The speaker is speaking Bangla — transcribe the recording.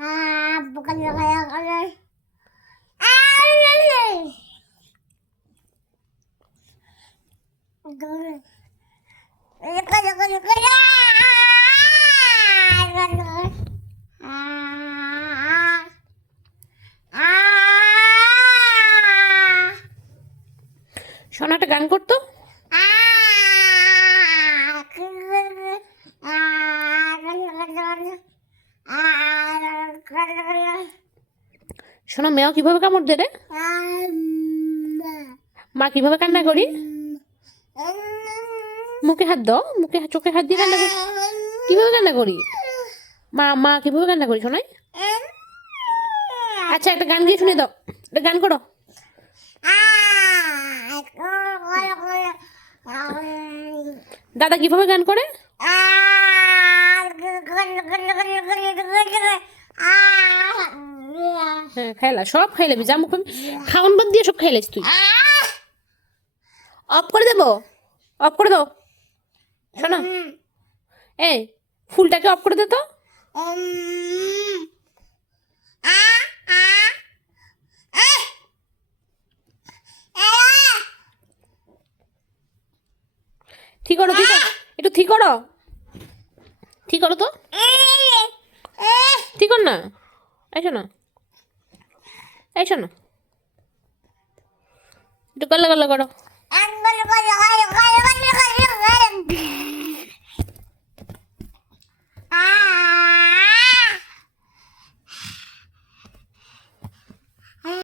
bukan kayak kalian. শোনা একটা গান করতো। শোনা মেয়াও কিভাবে কামড় দে রে? মা কিভাবে কান্না করি? মুখে হাত দাও, মুখে চোখে হাত দিয়ে কান্না করি। কিভাবে কান্না করি? মা কিভাবে কান্না করি শোনাই? আচ্ছা একটা গান গিয়ে শুনে দাও, একটা গান করো। দাদা কিভাবে গান করে? হ্যাঁ খাইলা, সব খাইলাবি, যা মুখ খাওয়ান বাদ দিয়ে সব খাইলাস তুই। অফ করে দেবো, অফ করে দাও শোনা। এই ফুলটাকে অফ করে দে তো। ঠিক করো, ঠিক করো, একটু ঠিক করো, ঠিক করো তো, ঠিক কর না। এসো না, এসো না, একটু গল্লা গল্লা করো।